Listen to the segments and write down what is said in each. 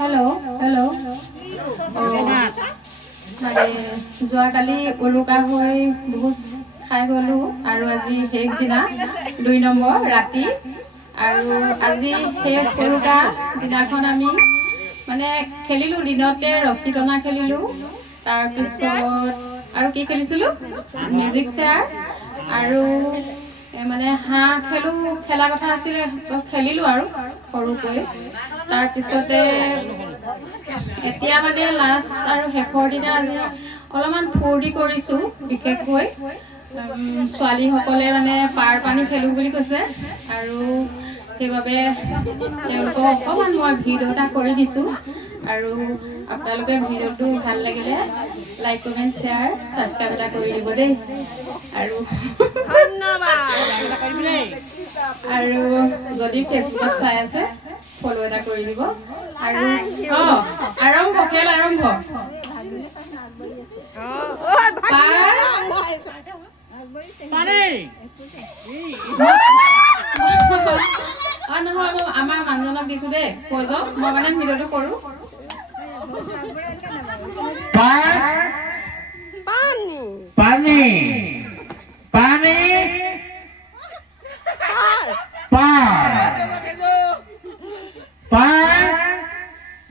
hello' hello' মানে যোৱাকালি উৰুকা হৈ ভোজ খাই গ'লোঁ আৰু আজি শেষ দিনা 2 নম্বৰ ৰাতি আৰু আজি শেষ উৰুকা দিনাখন আমি মানে খেলিলোঁ দিনতে ৰছী টনা খেলিলোঁ তাৰপিছত আৰু কি খেলিছিলোঁ মিউজিক চেয়াৰ আৰু মানে হাঁহ খেলা কথা আছিলে খেলিলোঁ আৰু সৰুকৈ তাৰপিছতে এতিয়া মানে লাষ্ট আৰু শেষৰ দিনা আজি অলপমান ফূৰ্তি কৰিছোঁ বিশেষকৈ ছোৱালীসকলে মানে পাৰ পানী খেলোঁ বুলি কৈছে আৰু সেইবাবে তেওঁলোকক অকণমান মই ভিডিঅ' এটা কৰি দিছোঁ আৰু আপোনালোকে ভিডিঅ'টো ভাল লাগিলে লাইক কমেণ্ট শ্বেয়াৰ ছাবস্ক্ৰাইব এটা কৰি দিব দেই আৰু যদি ফেচবুকত চাই আছে ফ'ল' এটা কৰি দিব আৰু আৰম্ভ খেল আৰম্ভ নহয় মই আমাৰ মানুহজনক দিছো দেই কৈ যাওক মই মানে ভিডিঅ'টো কৰোঁ পানী পানী পার পার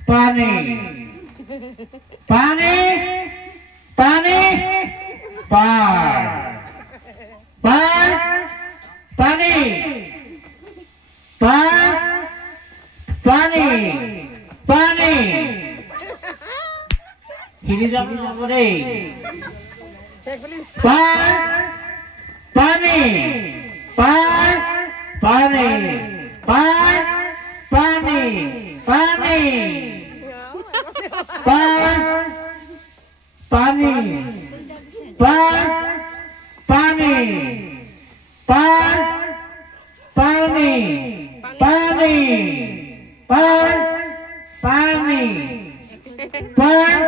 পানি পানি পানি পার পার পানি পার পানি পানি হিরি যাবো করে পার পানি পার পানি পার পানি পানি পার পানি পার পানি পার পানি পানি পার পানি পার